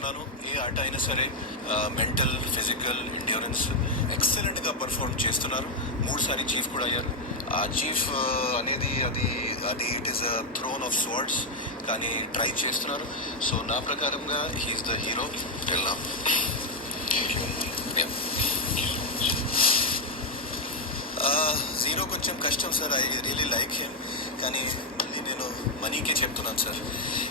చేస్తున్నాను. ఏ ఆట అయినా సరే మెంటల్, ఫిజికల్ ఎండ్యూరెన్స్ ఎక్సలెంట్గా పర్ఫార్మ్ చేస్తున్నారు. 3 సారి చీఫ్ కూడా అయ్యారు. ఆ చీఫ్ అనేది అది అది it is a throne of swords, కానీ ట్రై చేస్తున్నారు. సో నా ప్రకారంగా he is the hero till now. Zero కొంచెం కష్టం sir. I really like him, కానీ మళ్ళీ నేను మనీకే చెప్తున్నాను సార్.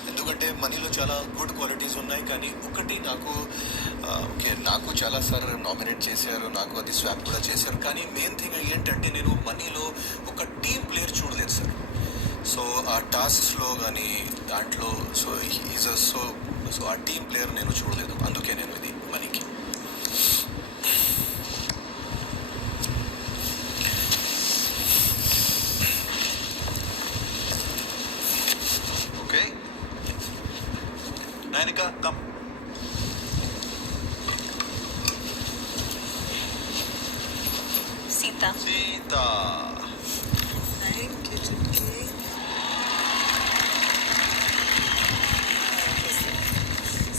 ఎందుకంటే మనీలో చాలా గుడ్ క్వాలిటీస్ ఉన్నాయి, కానీ ఒకటి నాకు ఓకే, నాకు చాలా సార్ నామినేట్ చేశారు, నాకు అది స్వాప్ కూడా చేశారు. కానీ మెయిన్ థింగ్ ఏంటంటే నేను మనీలో ఒక టీమ్ ప్లేయర్ చూడలేదు సార్. సో ఆ టాస్క్స్లో కానీ దాంట్లో సో ఈజ్ సో సో ఆ టీమ్ ప్లేయర్ నేను చూడలేదు. అందుకే నేను ఇది మనీకి. Okay Nainika come. Sita.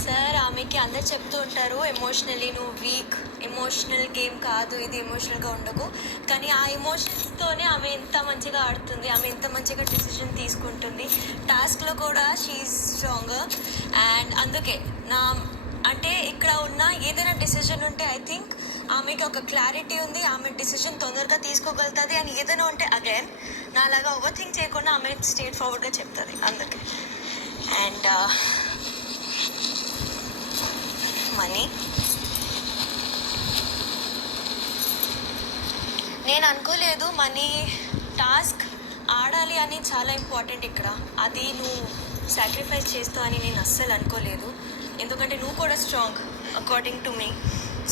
Sir ఆమెకి అందరు చెప్తూ ఉంటారు ఎమోషనల్లీ నువ్వు వీక్, ఎమోషనల్ గేమ్ కాదు ఇది, ఎమోషనల్గా ఉండకు. కానీ ఆ ఎమోషన్స్తోనే ఆమె ఎంత మంచిగా ఆడుతుంది, ఆమె ఎంత మంచిగా డెసిషన్ తీసుకుంటుంది. టాస్క్లో కూడా షీఈ్ స్ట్రాంగర్. అండ్ అందుకే అంటే ఇక్కడ ఉన్న ఏదైనా డెసిషన్ ఉంటే ఐ థింక్ ఆమెకి ఒక క్లారిటీ ఉంది, ఆమె డెసిషన్ తొందరగా తీసుకోగలుగుతుంది. అని ఏదైనా ఉంటే అగైన్ నాలాగా ఓవర్ థింక్ చేయకుండా ఆమె స్ట్రేట్ ఫార్వర్డ్గా చెప్తుంది. అందుకే అండ్ మనీ నేను అనుకోలేదు మనీ టాస్క్ ఆడాలి అని చాలా ఇంపార్టెంట్ ఇక్కడ. అది నువ్వు సాక్రిఫైస్ చేస్తావు అని నేను అస్సలు అనుకోలేదు. ఎందుకంటే నువ్వు కూడా strong according to me.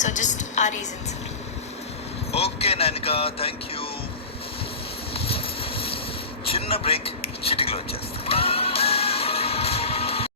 So just ఆ reasons. Okay Nainika, thank you. చిన్న బ్రేక్.